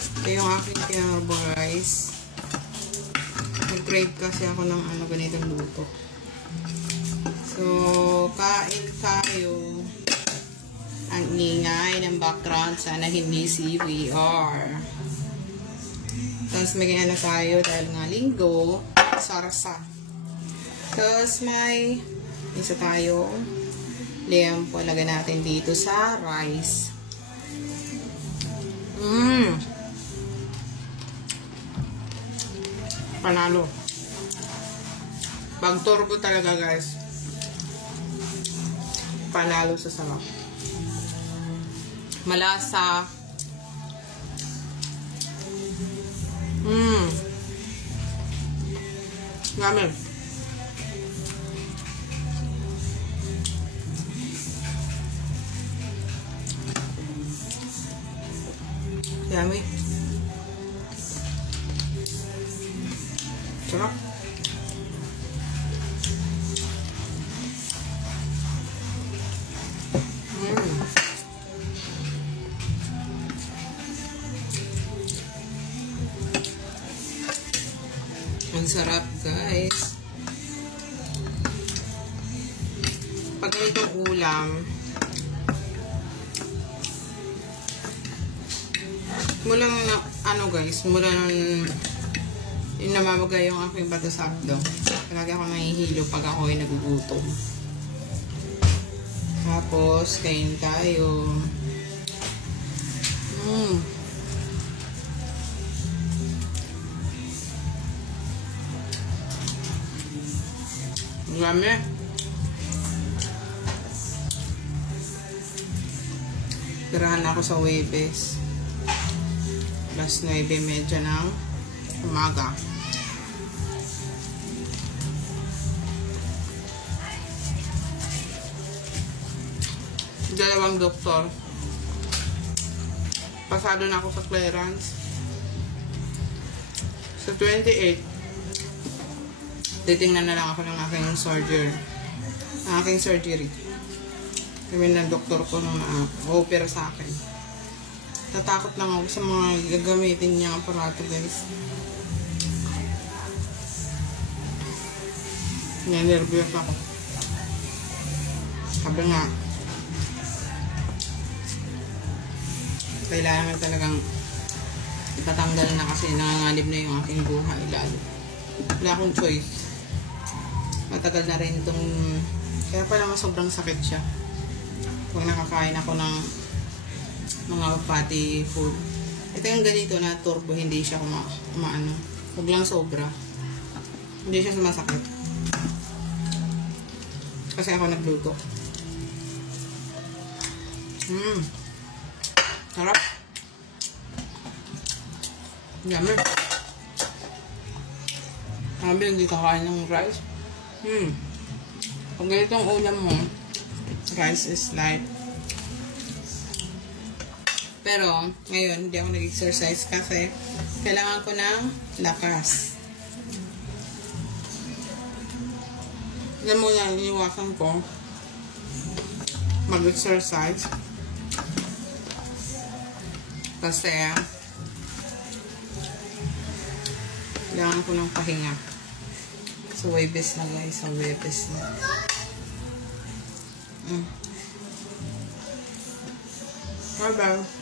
Ito yung aking tinarbong rice. Nag-crave kasi ako ng ganitong luto. So, kain tayo. Ang ingay ng background. Sana hindi CVR. Tapos may tayo dahil nga linggo. Sarasa. Tapos may isa tayo. Liempo. Lagay natin dito sa rice. Panalo. Pag turbo talaga guys. Panalo sa sarap. Malasa. Yummy. Yummy. Sarap. Ang sarap guys. Pag ganitong ulam, mula na guys, mula nung namamagay yung aking bato sa abdo. Palagi ako nahihilo pag ako ay nagugutom. Tapos kain tayo. Dami. Tirahan ako sa Webes. Alas 9:30 ng umaga. Dalawang doktor. Pasado na ako sa clearance. Sa 28. Titingnan na lang ako ng aking surgery. Kami ng doktor ko nung opera sa akin. Tatakot lang ako sa mga gagamitin niyang aparato guys. Nervous ako. Sabi nga, kailangan talagang itatanggal na kasi nangangalib na yung aking buhay lalo. Wala akong choice. Matagal na rin itong, kaya pala sobrang sakit siya kung nakakain ako ng mga fatty food. Ito yung ganito na turbo, hindi siya kumaano. Huwag lang sobra. Hindi siya sumasakit. Kasi ako nagluto. Sarap. Yummy. Sabi, hindi kakain ng rice. Pag ganitong ulam mo, rice is light. Pero, ngayon, hindi ako nag-exercise kasi kailangan ko ng lakas. Yan muna, iniwasan ko mag-exercise. Kasi, kailangan ko ng pahinga. Sa Webes na guys, sa Webes na. Bye bye.